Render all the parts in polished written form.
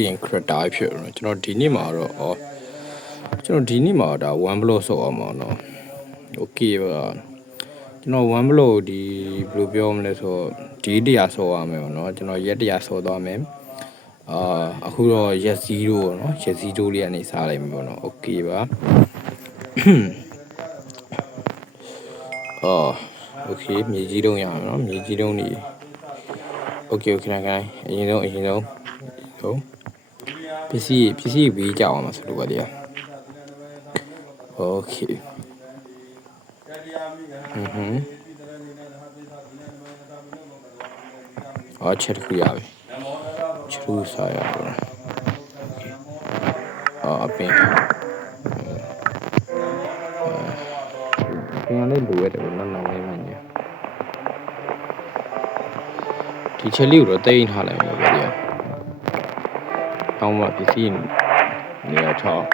ရင်ခရတာဖြစ်တော့ကျွန်တော်ဒီနေ့မှာတော့ကျွန်တော်ဒီနေ့မှာဒါ1 block ဆော့အောင်ပါတော့ okay ပါကျွန်တော်1 block ဒီဘယ်လိုပြောမလဲဆိုတော့ဒီတရားဆော့ရမယ်ပေါ့နော်ကျွန်တော်ရက်တရားဆော့သွားမယ်အခုတော့ရက်0ပေါ့နော်ရက်0လေးကနေစားလိုက်ပြီပေါ့နော် okay ပါokay မြေကြီးတုံးရအောင်နော်မြေကြီးတုံးနေ okay ခိုင်အရင်ဆုံးဟုတ်ပစ္စည်းဘေးကြောက်အောင်မှာဆိုလို့ပါတရား okay ချက်တစ်ခုရပြီချက်ခုစားရပါတော့အပင်လေးလိုရတယ်ပေါ့နော်နောက်လေးမှညဒီချက်လေးကိုတော့တိတ်ထားလိုက်မယ်ဗျာတောင်းမှပစ္စည်းနေရာချောင်း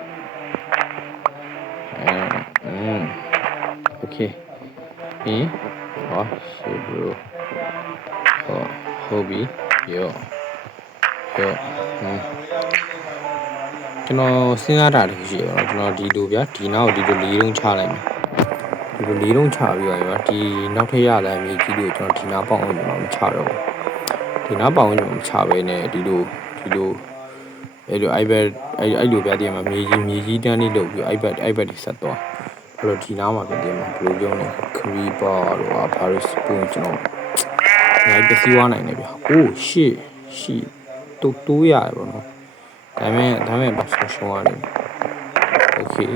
okay ဆိုဘရိုဟုတ်ပြီရောကျွန်တော်စဉ်းစားတာတခုရှိရပါတော့ကျွန်တော်ဒီလိုဗျာဒီနောက်ဒီလိုလေးလုံးချလိုက်မယ်ဒီလိုလေးလုံးချပြီးတော့ဗျာဒီနောက်ထပ်ရလာမြေကြီးတွေကိုကျွန်တော်ဒီနားပေါအောင်ကျွန်တော်မချတော့ဘူးဒီနားပေါအောင်ကျွန်တော်မချဘဲနဲ့ဒီလိုအဲ့လို iPad အဲ့လိုပြတဲ့မှာမြေကြီးတန်းလေးလုပ်ပြီး iPad တွေဆက်သွားအဲ့လိုဒီနားမှာပြတဲ့မှာဘယ်လိုပြောလဲ creeper တို့ဘာလို့စပွန်ကျွန်တော်နိုင်ပစီးဝါနိုင်နေဗျာ oh shit တိုးရတယ်ပေါ့နော်ဒါပေမဲ့ဘာဆုံးရှုံးရတယ် okay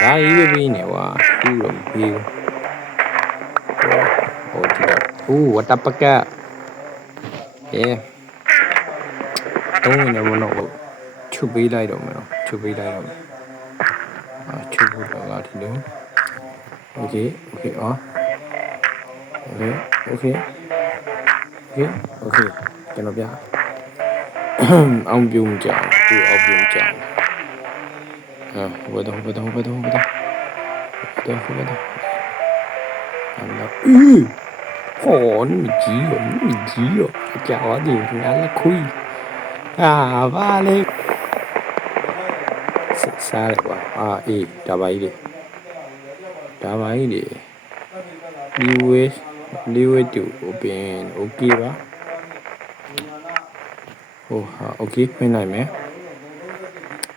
ဒါရေးပြီးနေကွာသူ့တော့ပြီးဝတ်တပကတုံးနေမလို့ချုပ်ပေးလိုက်တော့မယ်နော်ချုပ်ဖို့တော့ဒီလို okay ကျွန်တော်ပြအောင်ပြုံးကြသူအောင်ပြုံးကြဘယ်တော့ဟော你急哟ကြာသွားတယ်ငါလည်းခွေးဘာလဲစားရပါအေးဒါပါကြီးလေleave it to open okay ပါokay ဖွင့်လိုက်မယ်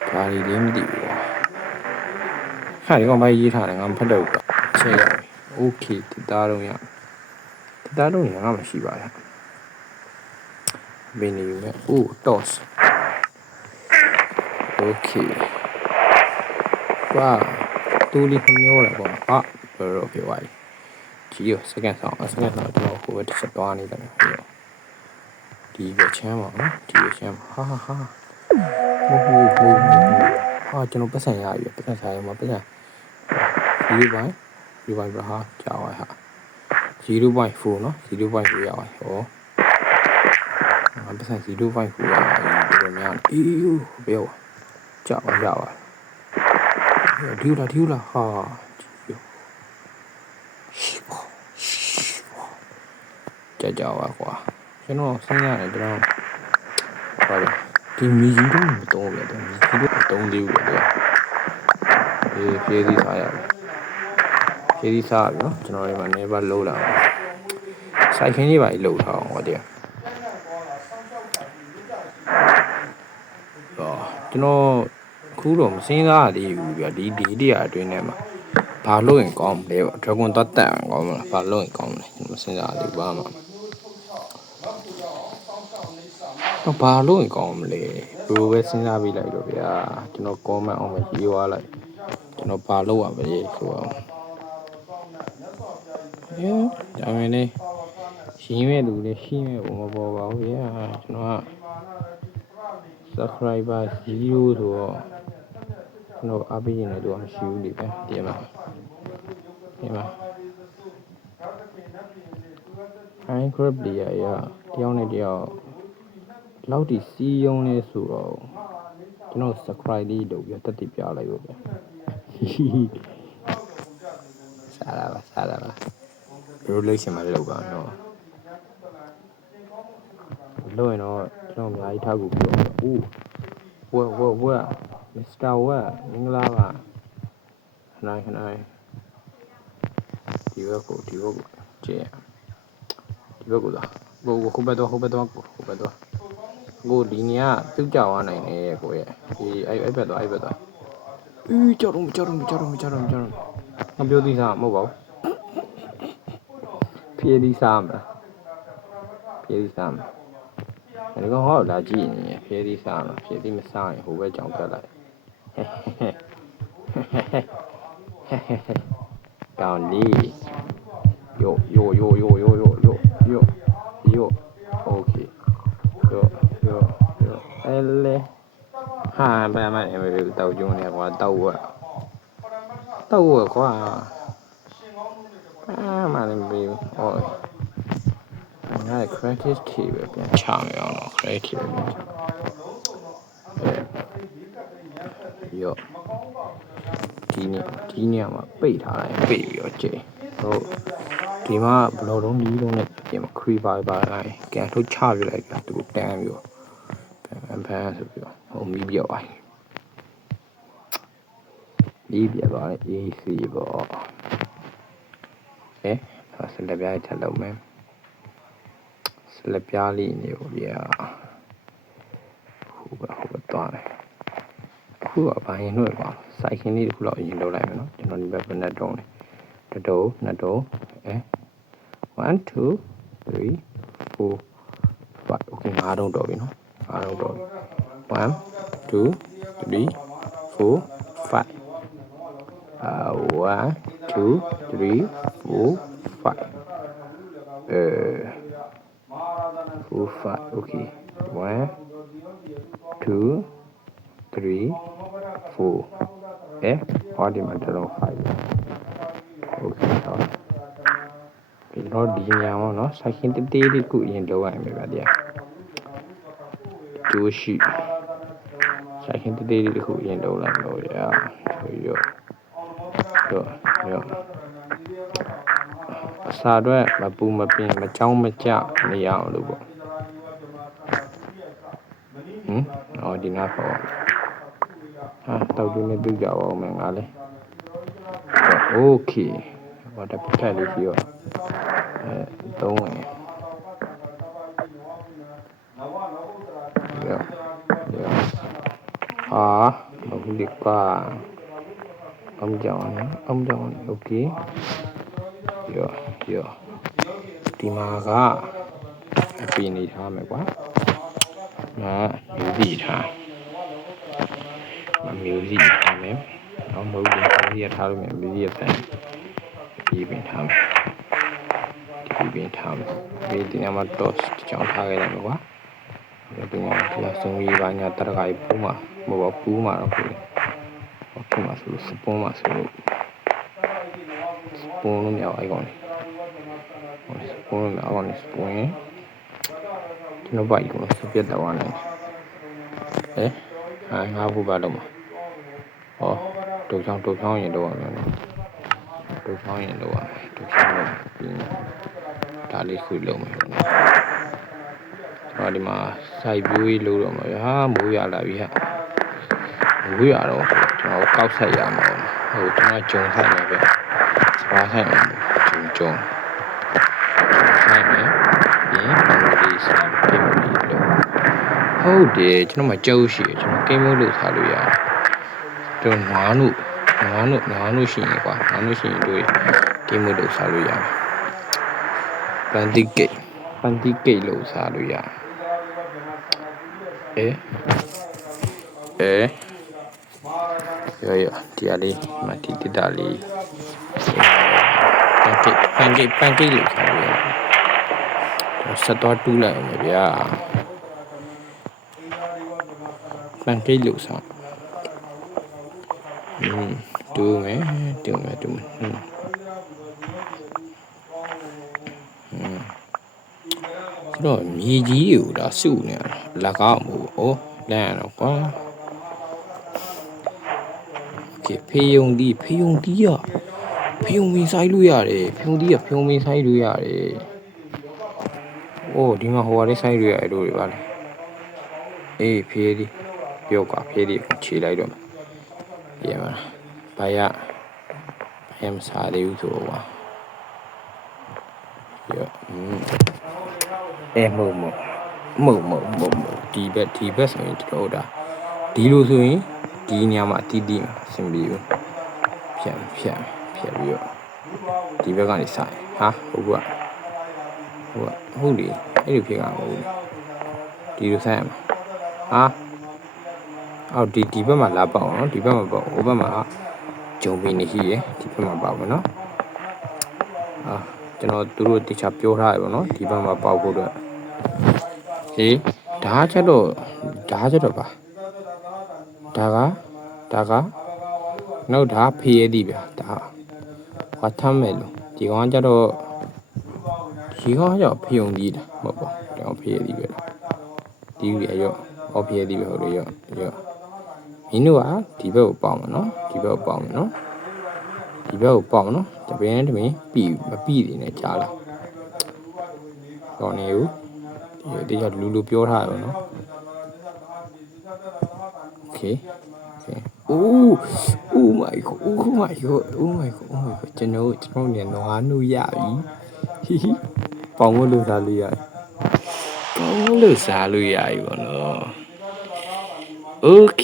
ဒါလေးလည်းမသိဘူးဒီကောင်ဘာရေးထားလဲငါမဖတ်တော့ဘူးချက်ရ okay တားတော့ရငါမရှိပါဘူးဘယ်နေလဲ toss okay တူလီမျောတယ်ပေါ့ဘယ်လိုဖြစ်သွားလဲကြီးရောစကန်ဆောင်ကျွန်တော်ဟိုဘက်တစ်ချက်သွားနေတယ်ဒီဘက်ချမ်းပါနော်ဒီဘက်ချမ်းဟာကျွန်တော်ပတ်စံရပြီပတ်စံစားရမှာပတ်စံ0.5ဟာကြာပါဟာ 0.4 နော် 0.4 ရပါဟောပတ်စံ 0.4 ရပါဒီလိုများဘယ်ကြာပါဒီလားဟာကြာပါကွာကျွန်တော်စဉ်းစားတယ်ကျွန်တော်ဘာလဲဒီမီကြီးတော့မတော်ဘူးတဲ့မီကြီးတော့တုံးသေးဘူးတဲ့ဖြည်းစားရတယ်ဖြည်းစားပြီနော်ကျွန်တော်ဒီမှာနေပါလှုပ်လာစိုက်ခင်းလေးပါလှုပ်ထားအောင်ဟောတဲ့ကျွန်တော်ခုတော့မစဉ်းစားရသေးဘူးဗျာဒီတရားအတွင်းထဲမှာဘာလို့ရင်ကောင်းမလဲပေါ့ Dragon တက်အောင်ကောင်းမလားဘာလို့ရင်ကောင်းမလဲမစဉ်းစားရသေးဘူးဘာမှဘာလို့ရင်ကောင်းမလဲဘယ်လိုပဲစဉ်းစားပြီးလိုက်တော့ဗျာကျွန်တော် comment အောင်ပဲရေးသွားလိုက်ကျွန်တော်ဘာလုပ်ရမလဲဆိုတော့ဒါမှလည်းရှင်းမဲ့လူလည်းရှင်းမဲ့ဘုံမပေါ်ပါဘူးဗျာကျွန်တော်က subscriber 0ဆိုတော့ကျွန်တော်အားပေးနေတယ်တော့မရှိဘူးလေဗျာဒီမှာMinecraft တွေရတယောက်နဲ့တယောက်လောက်ဒီစီးယုံနေဆိုတော့ကျွန်တော် subscribe လေးလုပ်ပြီးတက်တည်ပြလိုက်ရောဗျာစားလာပါ relation မှာလောက်ပါတော့ လို့ရင်တော့ကျွန်တော်အများကြီးထားကူပြောဦးဝက်မစ္စတာဝက်မင်္ဂလာပါခဏဒီဘက်ကိုကြည့်ဒီဘက်ကိုသွားခုဘက်တော့ကိုဒီနေရာပြုတ်ကြသွားနိုင်တယ်ကိုရဲ့ဒီအဲ့ဘက်တော့ကြောက်တော့ငါပြောသေးစားမဟုတ်ပါဘူးဖြေးသေးစားမလားဒီကောင်ဟောလာကြည့်နေဖြေးသေးစားမလားဖြေးသေးမစားရင်ဟိုဘက်ကြောင်ထွက်လိုက်တောင်လေးယိုโอเคယိုအဲ့လေဟာဘာမှမပြောတောက်ကျုံးနေကွာတောက်ဝက်ကွာမလည်းမပြောဟောငါ credit ထိပဲပြန်ချမယ်အောင်တော့ credit ရောဒီနေရာမှာပိတ်ထားလိုက်ပိတ်ပြီးတော့ကျင်းဟုတ်ဒီမှာဘလော့လုံးဒီလုံးနဲ့ပြင်မှာ creeper ပါလိုက်ကန်ထုတ်ချပြလိုက်ကသူတန်းပြီးတော့ဖန်ဆိုပြီးတော့ဟိုမီးပြောက်သွားအေးစီပေါ့ဆက်လက်ပြားထပ်လုပ်မယ်ဆက်လက်ပြားလေးနေပေါ့ဗျာဟိုဘက်သွားတယ်ခုကဘာရင်လို့ပါစိုက်ခင်းလေးတစ်ခုတော့အရင်လုပ်လိုက်မယ်နော်ကျွန်တော်ဒီဘက်ဘယ်နဲ့တုံးလဲတစ်တုံး1 2 3 4 5 okay 5တုံးတော့ပြီနော်5တုံးတော့1 2 3 4 5 1 2 3 4 5 4 5 okay 1 2 3 4ဟောဒီမှာတော့5 okay တော့ဒီညမှာနော်ဆိုင်ခင်တေးလေးခုအရင်လောက်ရမယ်ဗျာတရားကျိုးရှိဆိုင်ခင်တေးလေးတစ်ခုအရင်လောက်လိုက်လို့ရရောအစာတော့မပူမပြင်းမချောင်းမကြနေရအောင်လို့ပေါ့ဒီနာပေါ့တောက်တူနဲ့ပြုတ်ကြပါဦးမယ်ငါလေโอเคဘာတပတ်ထိုင်လေးရှိရောသုံးဝင်မဟုတ်လေကအကြောင်းโอเคရောဒီမှာကအပင်နေထားမယ်ကွာမျိုးစီထားမယ်မဟုတ်ဘူးမျိုးစီထားလို့မျိုးစီဆန်ဒီပင်ထားမယ်ဒီနေရာမှာ toast ကြောင်းထားခဲ့တယ်ကွာဒီမှာဒီစုံကြီးဘာညာတရခိုင်ပူးမှာမဟုတ်ပူးမှာတော့ကိုအခုမှဆိုလို့စပွန်မှာဆိုလို့စပွန်လို့မရအိုင်ကောင်စပွန်ရင်ကျွန်တော်ဘာကြီးကိုစပြတ်တော့နိုင်ငါဘူးပါတော့မှာဒုချောင်းရင်တော့မယ်ဒါလေးခုလုံးမယ်ဒီမှာစိုက်ပြိုးကြီးလို့တော့မှာမိုးရလာပြီမိုးရတော့ကျွန်တော်ကောက်ဆက်ရမှာကျွန်တော်ဂျုံဆိုင်နေပဲစပါးဆိုင်မှာဂျုံဆိုင်မယ်ပြီးပန်ကလေးဆိုင်ပြင်ပြီးလို့ဟုတ်တယ်ကျွန်တော်မှကြောက်ရှိရကျွန်တော်ကိန်းမိုးလို့ထားလို့ရကျွန်တော်ငါးလို့ရှိရင်ကွာငါးလို့ရှိရင်တို့ကိန်းမိုးလို့ထားလို့ရပန်တိကိတ်လို့စားလို့ရရောဒီအလေးမတီတတာလေးပန်ကိတ်လို့စားလို့ရဆက်တော့တူးလိုက်အောင်ဗျာပန်ကိတ်လို့စားတူးမယ်တော့မြေကြီးတွေကိုဒါစုနေရလက်ကောက်မို့လမ်းရတော့ကွာဖေယုံဒီကဖေယုံမင်းဆိုင်လို့ရတယ်ဖေယုံဒီကဖေယုံမင်းဆိုင်လို့ရတယ် အိုးဒီမှာဟိုဟာလေးဆိုင်ရွေးရတယ်တို့တွေပါလေအေးဖေးဒီပြောကွာဖေးဒီခြေလိုက်တော့ရမှာဘာရမစားသေးဘူးဆိုတော့ကွာမဟုတ်ဒီဘက်ဆိုရင်တို့ဒါဒီလိုဆိုရင်ဒီညမှာတီးတီးမှာအဆင်ပြေဘူးဖြတ်ပြီးတော့ဒီဘက်ကနေစားဟာဟုတ်လေအဲ့လိုဖြစ်ကမဟုတ်ဘူးဒီလိုဆိုင်ရမှာဟာအော်ဒီဘက်မှာလာပေါအောင်နော်ဒီဘက်မှာပေါဟိုဘက်မှာဂျုံပင်နေရှိရယ်ဒီဘက်မှာပေါမယ်နော်ကျွန်တော်သူတို့တခြားပြောထားရပါတော့ဒီဘက်မှာပေါဖို့အတွက်ဟေးဒါချက်တော့ပါဒါကနောက်ဒါဖေးရသည်ဗျာဒါဟောထမ်းမယ်လို့ဒီကောင်ကျတော့ဖေယုံကြီးတာမဟုတ်ပါဘူးတောင်ဖေးရသည်ပဲဒီရရော့ဖေးရသည်ပဲဟုတ်တယ်ရော့မင်းတို့ကဒီဘက်ကိုပေါအောင်နော်ဒီဘက်ကိုပေါအောင်နော်တပင်းပြီးမပြီးနေနဲ့ကြားလားတော့နေဦးဒီကလူပြောထားရပါနော်โอเคoh my god ကျွန်တော်နေနွားနုရပြီပေါင်မလို့စားလို့ရပြီပေါ့နော်โอเค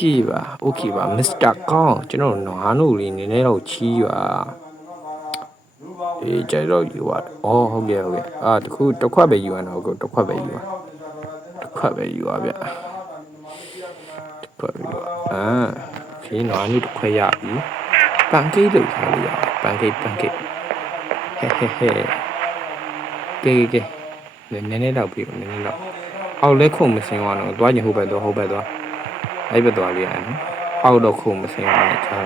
ပါမစ္စတာကောင်းကျွန်တော်နွားနုလေးနည်းနည်းတော့ချီးပါကြိုက်တော့ယူပါဟုတ်ကဲ့တခုတစ်ခွက်ပဲယူရတော့တစ်ခွက်ပဲယူပါဗျဖေးနွားနုတစ်ခွက်ရပြီပန်ကိတ်လို့ထားလို့ရပန်ကိတ်ဟဲကဲနည်းနည်းတော့ပြီနည်းနည်းတော့အောက်လဲခုံမစင်းသွားတော့တွားညဟုတ်ပဲတော့အဲ့ဘက်သွားလေးရနော်အောက်တော့ခုံမစင်းသွားနဲ့ကြား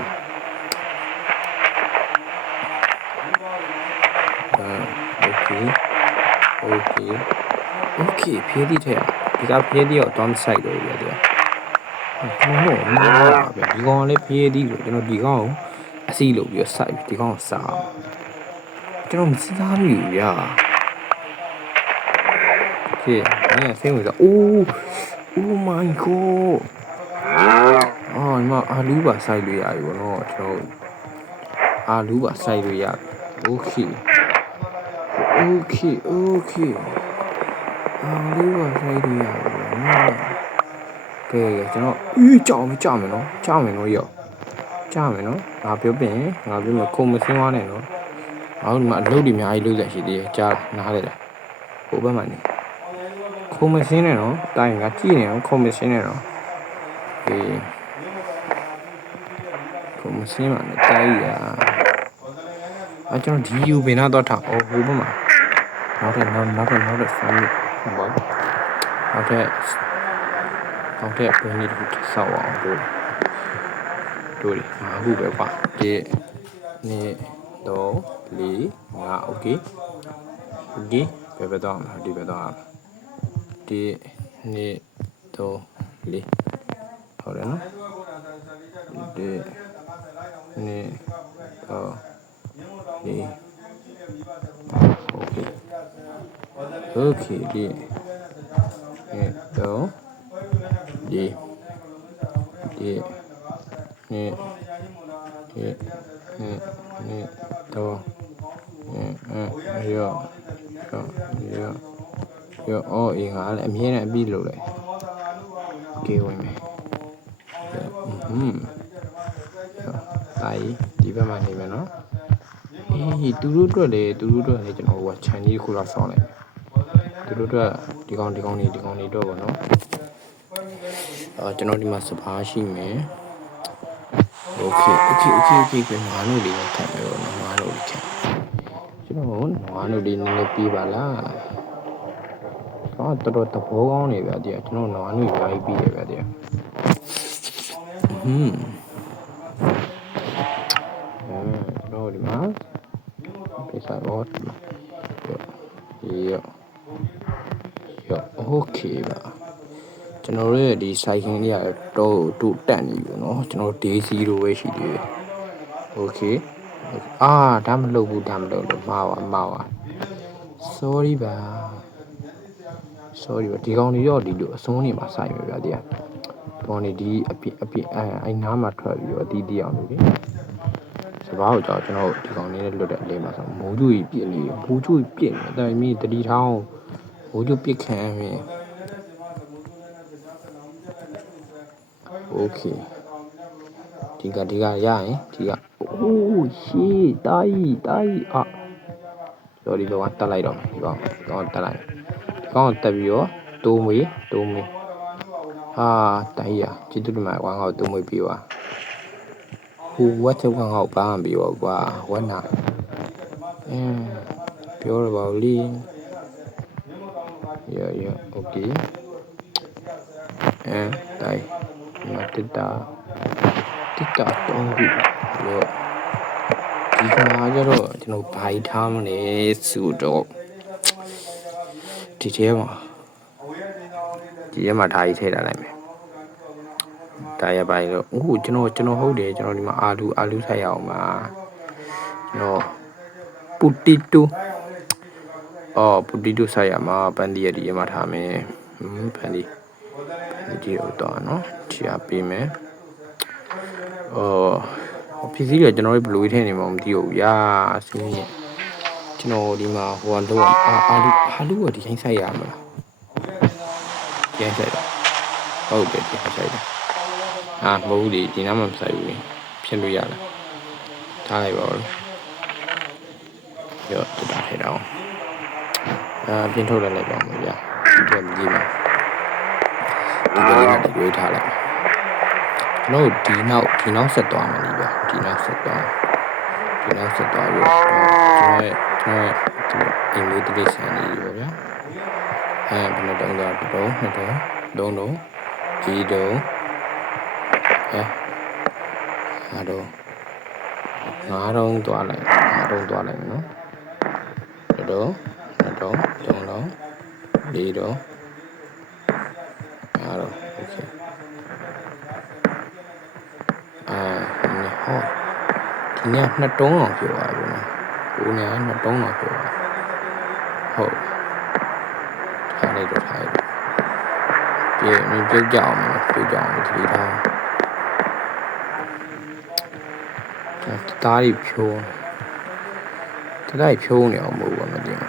โอเคဖေးဒီထဲဒီကဖေးဒီတော့တော့ဆိုင်တော့ရတယ်ဟုတ်မလားဗျဒီကောင်လည်းဖေးဒီလို့ကျွန်တော်ဒီကောင်ကိုအစီလို့ပြီးစိုက်ဒီကောင်ကိုစားကျွန်တော်မစားမိဘူးဗျာโอเคမင်းဆင်းဝင်စားoh my god ဒီမှာအာလူးပါစိုက်လို့ရပြီဗောနော်ကျွန်တော်အာလူးပါစိုက်လို့ရပြီโอเคအာလူးပါစိုက်လို့ရပြီနော်ကဲကျွန်တော်ကြောက်မယ်နော်ရောငါပြောမယ်ခုံမစင်းသွားနဲ့နော်ဒီမှာအလုပ်တွေအများကြီးလုပ်ရရှိသေးတယ်ကြားနားလေလားဟိုဘက်မှာနေခုံမစင်းနဲ့နော်တိုင်ငါကြည့်နေအောင်ခုံမစင်းနဲ့နော်ခုံမစင်းမှာနဲ့တိုင်ရကျွန်တော်ဒီယူပင်တော့ထားဟိုဘက်မှာနောက်ထပ်ဆမ်းဟုတ်ပါနောက်ထပ်ဘယ်နည်းတစ်ခုဆောက်အောင်တို့အခုပဲကွာဒီနေ့တော့4 5โอเคဘယ်တော့မှဒီဘက်တော့ဒီနေ့တော့4ဟုတ်တယ်နော်ဒီနေ့တော့4โอเคဒီနေ့တော့ဒီနေ့တော့ရောငါလည်းအမြဲတမ်းအပြီးလို့လေကေဝင်မယ်ဒီဘက်မှာနေမယ်နော်သူတို့အတွက်လည်းကျွန်တော်ကခြံကြီးခုလောက်ဆောင်းလိုက်သူတို့အတွက်ဒီကောင်တွေတော့ဗောနော်ကျွန်တော်ဒီမှာစပါးရှိမယ်โอเคပြန်ငါတို့လေးထပ်မယ်ဗောနော်ငါတို့လေးထပ်ကျွန်တော်ငါတို့လေးနည်းနည်းပြေးပါလားတော်သဘောကောင်းနေဗျာတရားကျွန်တော်ငါတို့အများကြီးပြေးတယ်ဗျာတရားကျွန်တော်ဒီမှာပြေးစားတော့โอเคပါကျွန်တော်ရဲ့ဒီ site ခင်းလေးကတော့တူတက်နေပြီเนาะကျွန်တော် day 0ပဲရှိသေးတယ်โอเคဒါမလုပ်လို့မှားပါ sorry ပါ sorry ပါဒီကောင်တွေရောဒီလိုအစွန်းနေမှာဆိုင်ပဲဗျာတရားဒီကောင်တွေဒီအပြစ်အဲ့နားမှာထွက်ပြီးတော့တီးတီးအောင်လို့လေစဘာကိုကြောက်ကျွန်တော်ဒီကောင်လေးနဲ့လွတ်တဲ့အလေးမှာဆိုမိုးကျူကြီးပြစ်နေမိုးကျူကြီးပြစ်နေတိုင်မီတတိထောင်းမိုးကျူပြစ်ခံရမယ်โอเคဒီကရရင်ဒီကအိုးရှေးတိုင်းအာကျော်ဒီလောကတက်လိုက်တော့မယ်ဒီကောင်တက်လိုက်ဒီကောင်တက်ပြီးတော့တိုးမွေဟာတိုင်းရကြည့်တူဒီမှာကွာငါ့ကိုတိုးမွေပြီးသွားဟိုဝက်ချက်ကွာငါ့ကိုပန်းပြီးတော့ကွာဝက်နာပြောရပါဦးလီရโอเคတိုင်းမတက်တာတုံးပြီရောဒီကမှာကျတော့ကျွန်တော်ဘာကြီးထားမလဲဆိုတော့ဒီထဲမှာဓာကြီးထည့်ထားလိုက်မယ်ဒါရပါလို့အိုးကျွန်တော်ဟုတ်တယ်ကျွန်တော်ဒီမှာအာလူထိုက်ရအောင်ပါကျွန်တော်ပူတီတိုဆိုင်ရမှာပန်ဒီရဒီမှာထားမယ်ပန်ဒီတော့နော်ချာပေးမယ်ဖြစ်စည်းရကျွန်တော်တို့ဘလူးထည့်နေမှာမသိဘူးဗျာအစင်းကြီးကျွန်တော်ဒီမှာဟိုကတော့အာလူကဒီတိုင်းဆိုင်ရမှာလားဒီတိုင်းဆိုင်တာဟုတ်တယ်ဒီတိုင်းဆိုင်တာမဟုတ်ဘူးဒီနားမှာမဆိုင်ဘူးဖြစ်လို့ရလားထားလိုက်ပါဦးရောတက်တာထဲတော့ပြင်ထုတ်လိုက်ပါမယ်ဗျာဒီကကြီးပါဒီကလေးနဲ့တကွေးထားလိုက်ကျွန်တော်ဒီနောက်ဆက်သွားမယ်ဗျာဒီနောက်ဆက်သွားပြီးတော့ကျွန်တော်ရဲ့အိမ်လေးတိကျနေပြီပေါ့ဗျာဘယ်လိုတုံးသွားတုံးဒီတုံး5တုံးသွားလိုက်နော်2တုံး3တုံး4တုံး5တုံးโอเคဒီနေ့2တုံးအောင်ပြောပါဘူးနော်ကိုနေ2တုံးအောင်ပြောပါဟုတ်ထားလိုက်ပြုတ်ကြအောင်ဒီထားသားကြီးဖြိုးနေအောင်မဟုတ်ပါမတင်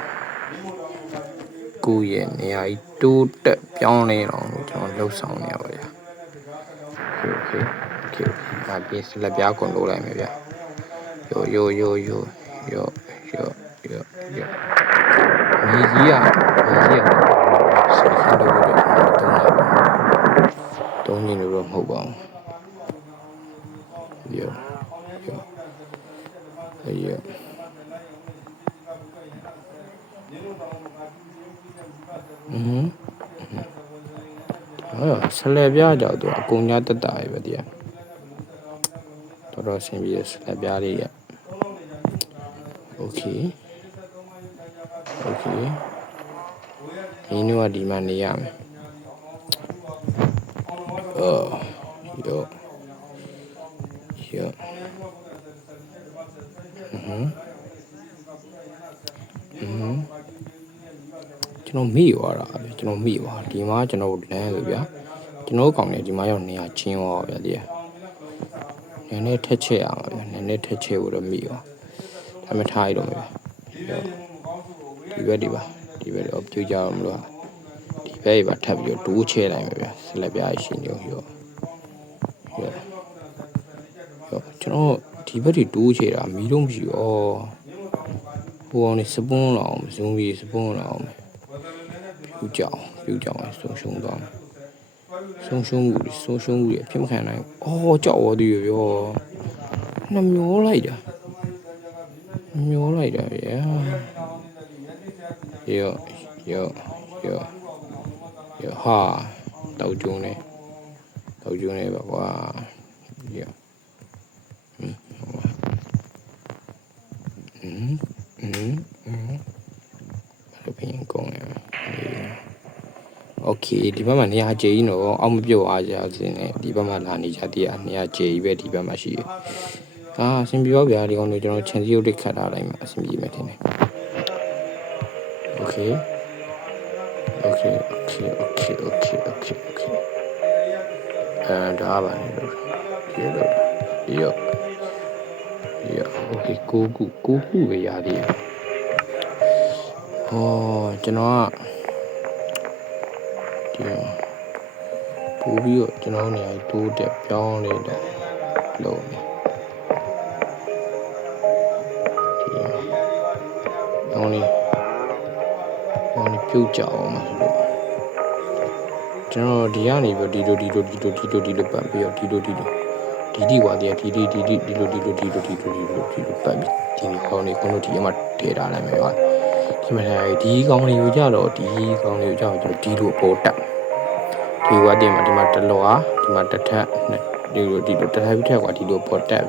ကိုရဲ့နေရာကြီးတိုးတက်ပြောင်းလဲတော့ကျွန်တော်လှုပ်ဆောင်နေရပါဗျာโอเคဒါပြင်စလက်ပြားကုန်လို့လိုက်မယ်ဗျာyoမြေကြီးဆက်လို့တုံးနေလို့မဟုတ်ပါဘူးyoဆက်လက်ပြကြောက်တော့အကုန်ညာတက်တာပဲတရားတော်ဆင်ပြီးဆက်လက်ပြလေးရโอเคဒီနေ့ကဒီမှာနေရမယ်yoကျွန်တော်မိသွားတာဗျဒီမှာကျွန်တော်လမ်းဆိုဗျာကျွန်တော်ကောင်နေဒီမှာရောက်နေရချင်းရောဗျာဒီနည်းနည်းထက်ချက်ရမှာဗျာနည်းနည်းထက်ချက်ဖို့တော့မိရောဒါမှထားရတော့မယ်ဗျာဒီဘက်တော့ပြူကြအောင်မလို့ဒီဘက်ပါထပ်ပြီးတော့ဒိုးချဲလိုက်မယ်ဗျာဆက်လက်ပြရှိနေရောကျွန်တော်ဒီဘက်တွေဒိုးချဲတာမီးလုံးမရှိရောဟိုအောင်နေစပွန်းလာအောင်ဇုံပြီးစပွန်းလာအောင်ပြူကြအောင်ဆုံးရှုံးသွားဆုံးရှုံးမှုအဖြစ်မခံနိုင်ကြောက်တော်သေးရောနှမျောလိုက်တာဗျာရောဟာတောက်ကျုံနေပါကွာရောဘယ်ပြင်ကုန်လဲโอเคဒီဘက်မှာနေရာကျေကြီးတော့အောက်မပြုတ်အားကြစင်းနဲ့ဒီဘက်မှာလာနေကြတည်းနေရာကျေကြီးပဲဒီဘက်မှာရှိတယ်အဆင်ပြေပါဗျာဒီကောင်တွေကျွန်တော်ချန်စီရုပ်တွေခတ်ထားလိုက်မှာအဆင်ပြေမယ်ထင်တယ်โอเค Okay. And I yeah. Okay, cool về nhà đi. Cho nó bố biết cho nó này tu đẹp cho này đó lâu này. Ông này phiêu chảo mà cho nó đi ăn này vào đi đồ bạn bây giờ đi qua đi đồ bạn thì con này thì mà để ra này mày thì mà này đi con này bây giờ rồi đi đồ bộ đậm thì qua đi mà đặt lò thì mà đặt thẻ đi đồ đặt hay thẻ qua đi đồ bộ đậm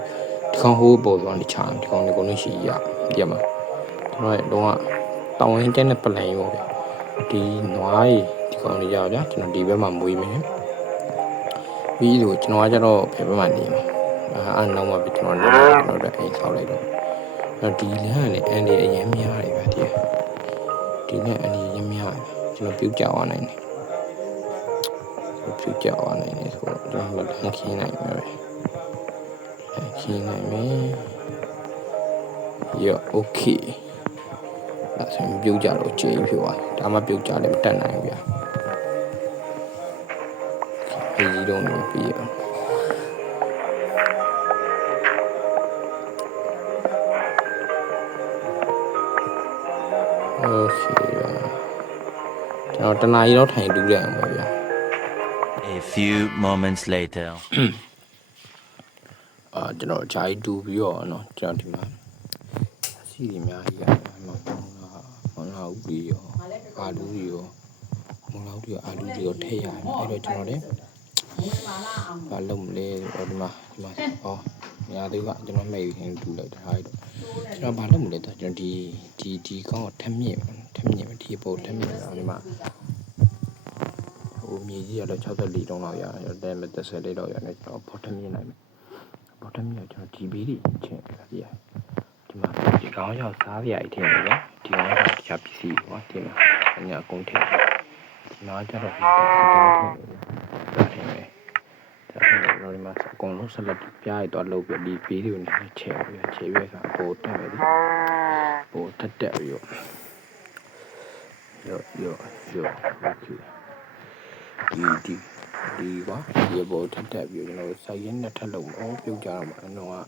thì con hú bộ rồi đi chạm thì con này xì ya đi mà rồi đúng không tao anh trên này phải lấy rồi đi nói thì con này giờ đó cho nó đi với mà mùi mình ví dụ cho nó cho nó phải với mà đi mà ăn đâu mà bị nó đã ấy sao lại đâu nó đi là này anh đi em nhà này vậy thì đi này anh đi em nhà cho nó biểu chào này biểu chào này thôi cho nó đang khi này mới giờ ok là xem biểu chào rồi chơi phiếu à ta mà biểu chào để trận này vậy cái gì đâu nữa bây giờ nó tên này nó thành đủ dạng rồi vậy. A few moments later. ကျွန်တော်ဂျာကြီးတူပြီးတော့เนาะကျွန်တော်ဒီမှာစီးအများကြီးမောင်လာဦးပြီးရောအာလူတွေရောမောင်လာဦးတွေရောအာလူတွေရောထည့်ရတယ်အဲ့တော့ကျွန်တော်လည်းဘာလုပ်မလဲဒီမှာညာသေးကကျွန်တော်မိတ်ရင်တူလိုက်တာအဲ့တော့ကျွန်တော်ဘာလုပ်မလဲတော့ကျွန်တော်ဒီကောင်းကိုထက်မြင့်ဒီပုံထက်မြင့်ဒီမှာဟိုမြေကြီးကတော့64တုံးလောက်ရတယ်တဲမဲ့30လေးလောက်ရတယ်ကျွန်တော်ပေါ်ထက်မြင့်နိုင်မယ်ပေါ်ထက်မြင့်ကျွန်တော်ဒီဘေးတွေချင်းပြရဒီမှာဒီကောင်းရောက်စားပြရအထင်ပဲဗျာဒီကောင်းရောက်တခြားပစ္စည်းပေါ့ဒီမှာအညာအကုန်ထည့်ဒီမှာကျတော့ဒါထည့်မယ်တော့ဒီမှာအကုန်လုံးဆက်လက်ပြရတော့လုပ်ပြီးဒီဘေးတွေကိုလည်းချဲ့ပြီးဆိုပိုတက်မယ်ဒီပိုတက်ပြီးရောဒီပါဒီဘောတက်ပြီးကျွန်တော်စိုက်ရင်းနဲ့ထက်လို့ပြုတ်ကြတော့မှာတော့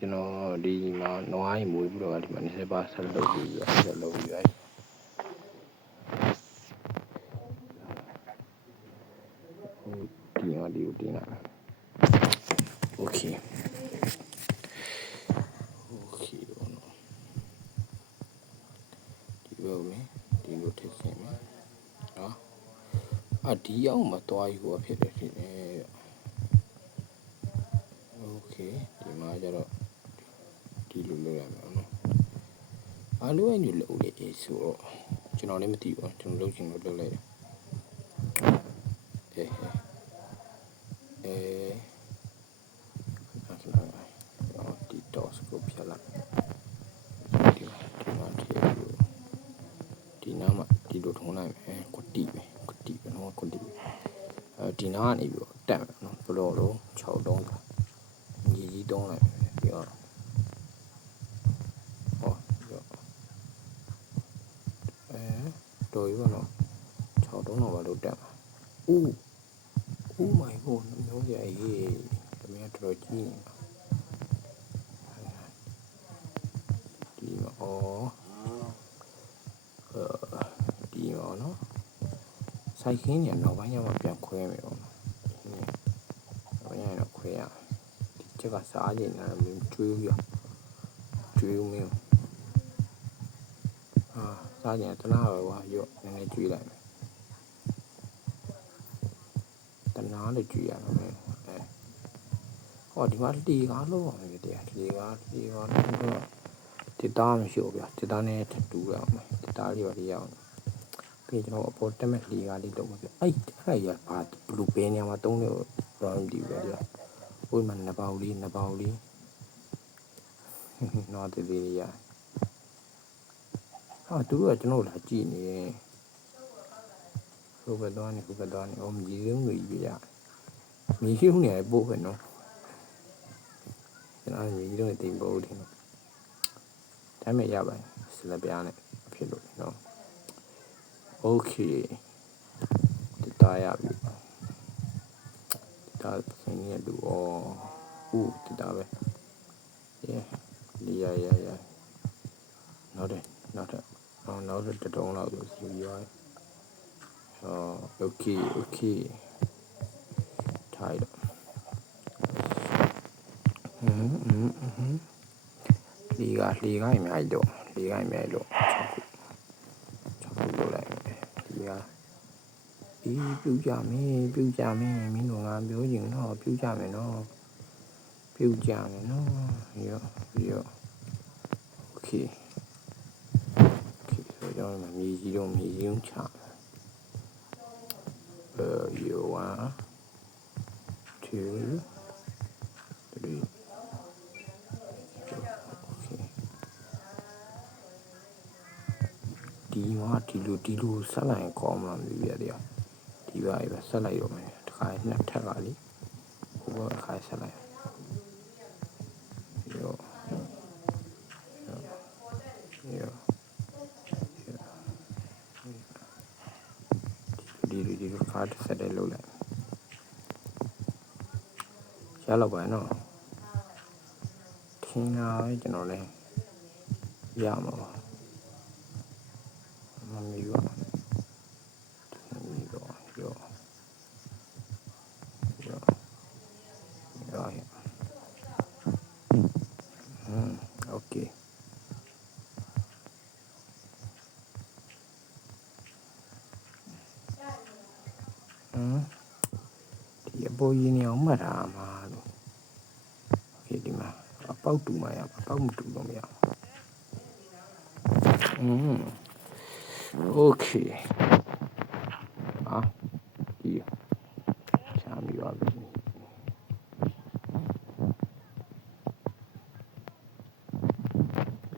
ကျွန်တော်ဒီမှာနွားရင်မွေးပြီးတော့ဒီမှာ20ပါးဆက်လုပ်ပြီးဆက်လုပ်ပြီးဒီမှာဒီကိုတင်လာโอเคဒီလိုမယ်ဒီလိုထည့်စင်မယ်နော်ဒီအောင်မသွားယူရဖြစ်တယ်โอเคဒီမှာကျတော့ဒီလိုလုပ်ရမယ်နော်အားလုံးညလုပ်လေဆိုတော့ကျွန်တော်လည်းမသိဘူးကျွန်တော်လုပ်ချင်လို့လုပ်လိုက်တယ်ဒီတော့စကိုပြလာဒီနားမှာဒီလိုထုံးလိုက်မယ်ကွတီပဲနော်ကွတီဒီနားကနေပြီးတော့တက်မယ်နော်ဘလောလုံး6တုံးညီကြီးတုံးလိုက်ပြီးတော့တော်ပြီပေါ့နော်6တုံးတော့ဘာလို့တက်မှာOh my god မျိုးရရေးတမန်တော်ကြီးဒီနော်စိုက်ခင်းနေတော့ဘာညမှပြန်ခွဲမယ်ပေါ့နော်ဘာညတော့ခွဲရဒီချက်ကစားနေတယ်မင်းကျွေးမင်းစားနေတနာတော့ရော့နည်းနည်းကျွေးလိုက်မယ်တနာလေးကျွေးရမယ်ဒီမှာဒီကားလုံးပါပဲတရားဒီကားတော့တစ်သားမရှိဘူးဗျာတစ်သားနဲ့တူရအောင်တစ်သားလေးပါလေးရအောင်ပြီးကျွန်တော်အပေါ်တက်မဲ့လီကားလေးတော့ဗျအဲ့ရပါဘလူးဘဲနေမှာတုံးလို့တော့ဒီပဲဗျာဟိုမှာနှစ်ပေါက်လေး နော်တည်တည်ရဟာသူတို့ကကျွန်တော်လာကြည့်နေဟိုဘက်သွားနေအော်မြည်လုံးတွေကြီးပြမြည်ရှိနေရပို့ပဲနော်ကျွန်တော်မြည်လုံးတင်ပို့တယ်နော်ဒါမဲ့ရပါတယ်စလက်ပြားနဲ့ဖြစ်လို့နော်โอเคတာရပြီတာစင်းရတူဦးတာပဲရနောက်တဲ့တတုံးလောက်ဆိုစီရွာโอเคထိုင်တော့လေကအများကြီးတော့6ခုလို့လိုက်လေကပြုတ်ကြမယ်မင်းတို့ငါပြောချင်တော့ပြုတ်ကြမယ်နော်ရောโอเคဆိုတော့မြေကြီးချyou 1 2 3 ဒီလိုဆက်လိုက်ကောင်းမှာမသိရသေးဒီပါပဲဆက်လိုက်တော့မယ်တစ်ခါနှစ်ထက်ကလေဟိုဘက်ခါဆက်လိုက်ရောဒီခါတစ်ဆက်တယ်လို့လိုက်ရတော့ပါနော်ထင်းလာပဲကျွန်တော်လည်းရမှာပါမမီရောโอเคဒီအပေါ်ရင်းနေအောင်မှတ်တာမှာလို့โอเคဒီမှာအပေါက်တူမှရပါပေါက်မတူတော့မရโอเคဒီချာပြီးပါပြီ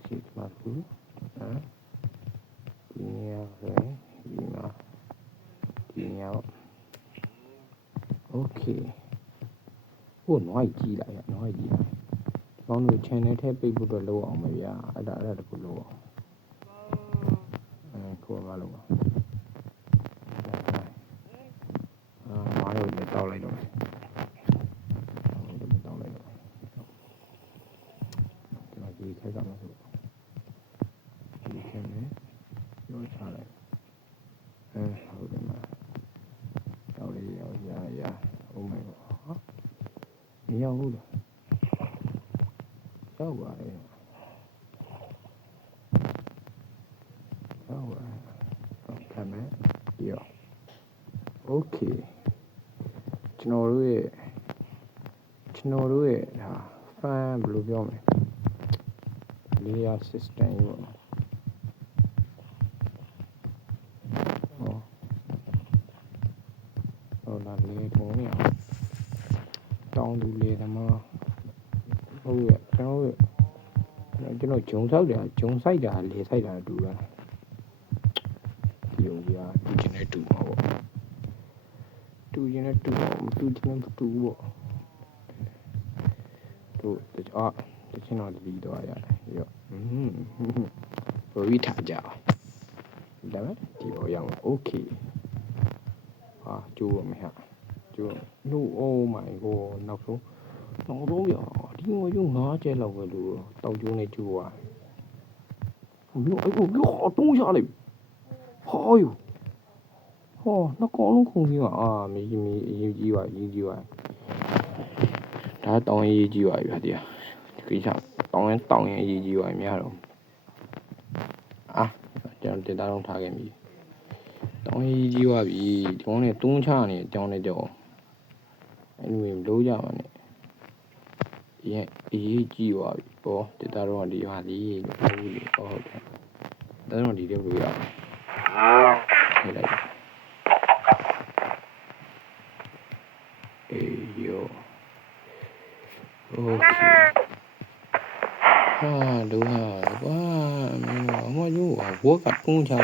ဒီမှာဘူးဒီနေရာပဲဒီမှာဒီနေရာโอเคဟိုနွားကြီးလာရနွားကြီးကောင်းလို့ channel ထဲပိတ်ဖို့တော့လုပ်အောင်မဗျာအဲ့ဒါတခုလုပ်အောင်ကိုမလုပ်အောင်မားလို့လည်းတောက်လိုက်တော့ကျွန်တော်ဒီခိုက်ကြမှာဆိုဒီခဲနဲ့ရောချလိုက်ဟုတ်တယ်မှာတောက်လေးရောရ oh my god မရောက်ဘူးလားရောက်ပါတယ်ခံမယ်ရော okay ကျွန်တော်တို့ရဲ့ဒါ fan ဘယ်လိုပြောမလဲ layer system ကြီးပေါ့ဟုတ်လားလေထုံးနေအောင်တောင်းသူလေသမားဟုတ်ရဲ့ကျွန်တော်ဂျုံဆိုင်တာလေဆိုင်တာတူတာဒီလိုပြတူချင်တဲ့တူမှာပေါ့တူချင်တဲ့တူပေါ့မတူချင်တဲ့တူပေါ့တို့တချင်တော့ဒီတော့ရတယ်ရောဘယ်ဝိထားကြဒါပဲဒီတော့ရအောင် okay ဟာကျိုးရမယ်ဟာကျိုး no oh my god နောက်ဆုံးပြဒီငွေကျိုး9ကျက်လောက်ပဲလို့တောက်ကျိုးနဲ့ကျိုးอ่ะမျိုးအဲ့ကိုပြောတုံးရလိုက်ဟောယူဟောနှစ်ကောင်လုံးခုန်ကြီးမီရေးကြီးပါဒါတောင်းရေးကြီးပါဗျာဒီကိစ္စတောင်းရင်ရေးကြီးပါများတော့ကျွန်တော်တင်တာတော့ထားခဲ့ပြီတောင်းရေးကြီးပါပြီဒီကောင်နဲ့တွန်းချနေအကြောင်းနဲ့တော့အဲ့လိုမလို့ကြပါနဲ့ရေးကြီးပါပြီပေါ့တင်တာတော့ဒီဟာဒီဟုတ်တယ်ဒါတော့ဒီတဲ့လို့ရအောင်လိုက်โอเค都哈哇我就我个东家里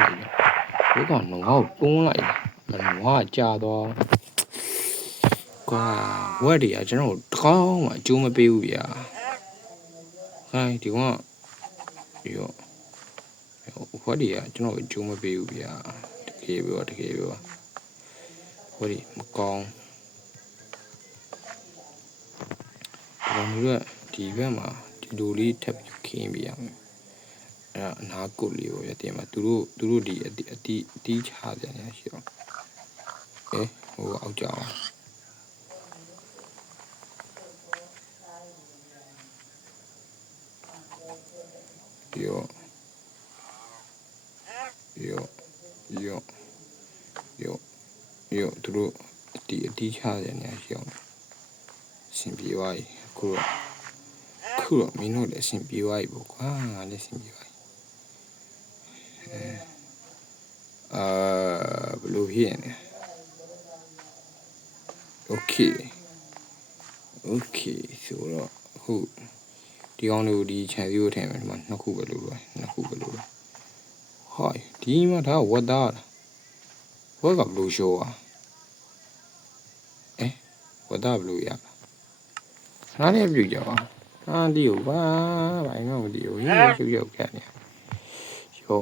我个农好东来农好家多哇我的呀真係好嘛做乜表呀唉ဒီကောင်ရော我的呀ကျွန်တော်做乜表呀တကယ်ပြော我的မကောင်းဘာလို့လဲဒီဘက်မှာဒီလိုလေးထပ်ပြီးခင်းပြရမယ်အဲ့ဒါအနာကုတ်လေးပေါ့ရတင်မှာသူတို့ဒီအတီးချပြန်ရရှိတော့ဟိုအောက်ကြအောင်ရောသူတို့အတီးချပြန်ရရှိအောင်အဆင်ပြေသွားပြီခုတော့မင်းတို့လည်းအဆင်ပြေသွားပြီပေါ့ကွာငါလည်းအဆင်ပြေသွားပြီဘယ်လိုဖြစ်ရလဲ Okay ဆိုတော့အခုဒီကောင်တွေကိုဒီခြံစည်းကိုထည့်မယ်ဒီမှာနှစ်ခုပဲလို့ဟိုဒီမှာဒါဝတ်သားဝတ်ကဘလူးရှိုးဝတ်သားဘလူးရနားလည်းပြုတ်ကြပါဒီကိုဘာမှမသိဘူးရင်းရုပ်ခက်နေရော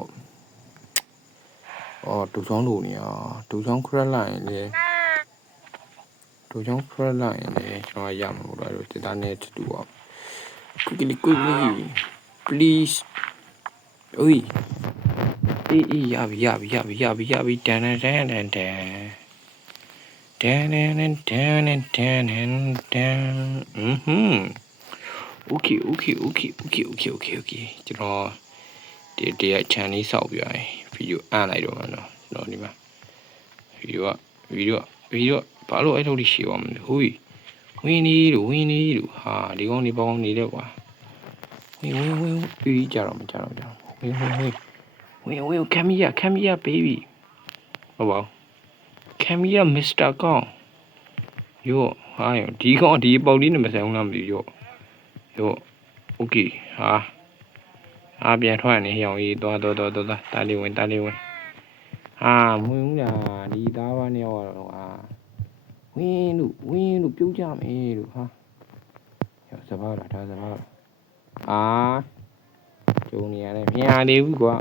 ဒူချောင်းလို့နေရဒူချောင်းခရက်လိုက်လေကျွန်တော်ရမှာလို့အဲ့ဒါနဲ့တူအောင် quickly please အေးရပြီတန်Okay ကျွန်တော်ဒီရချန်လေးစောက်ပြရရင်ဗီဒီယိုအန်လိုက်တော့မှာနော်ကျွန်တော်ဒီမှာဗီဒီယိုဘာလို့အဲ့လိုလေးရှည်အောင်မလဲဟိုဝင်းနေလို့ဟာဒီကောင်နေပေါင်းနေတယ်ကွာဝင်းပြီးကြတော့မကြတော့ဝင်း come here baby ဟုတ်ပါ come here Mr. ကောင်ယောဟာဒီကောင်ဒီပေါက်လေးနဲ့မဆိုင်ဘူးလားမသိယော Okay ဟာပြန်ထွက်နေဟောင်းကြီးသွားတာလေးဝင်ဟာမဝင်ဘူးလားဒီသားဘာနဲ့ရောဝင်းလို့ပြုတ်ကြမယ်လို့ဟာစပါးလားဒါစပါးကျုံနေရတယ်မြင်ရသေးဘူးကွာ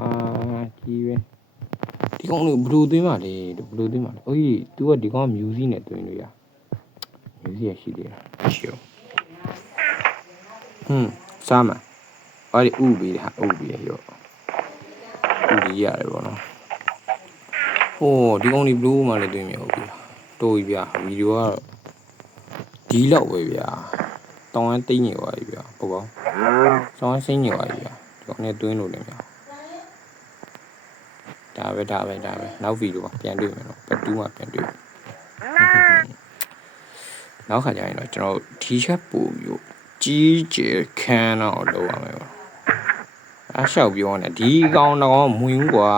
ကြီးပဲဒီကောင်လို့ဘလူးသွင်းပါလေအိုးကြီး तू ကဒီကောင်မြူးစီနဲ့သွင်းလို့ရမြူးစီရရှိသေးတာရှိရောစားမအဲ့ဒီဥပြီးရောဥပြီးရတယ်ပေါ့နော်ဒီကောင်ဒီဘလူးမှလည်းသွင်းမြေဟုတ်ပြီတိုးပြီဗျာဗီဒီယိုကဒီလောက်ပဲဗျာတောင်းရတိတ်နေသွားပြီဗျာဟုတ်ပါတောင်းစိမ့်နေသွားပြီဗျာဒီကောင်နဲ့တွင်းလို့လည်းဗျာဒါပဲနောက်ဗီဒီယိုပြန်တွေ့မယ်နော်ဘတူးမှပြန်တွေ့နောက်ခါကျရင်တော့ကျွန်တော်ဒီချက်ပူပြီးကြီးကျယ်ခန်းတော့လုပ်ရမယ်ပေါ့လျှောက်ပြောနေဒီကောင်တော့မွင်ကွာ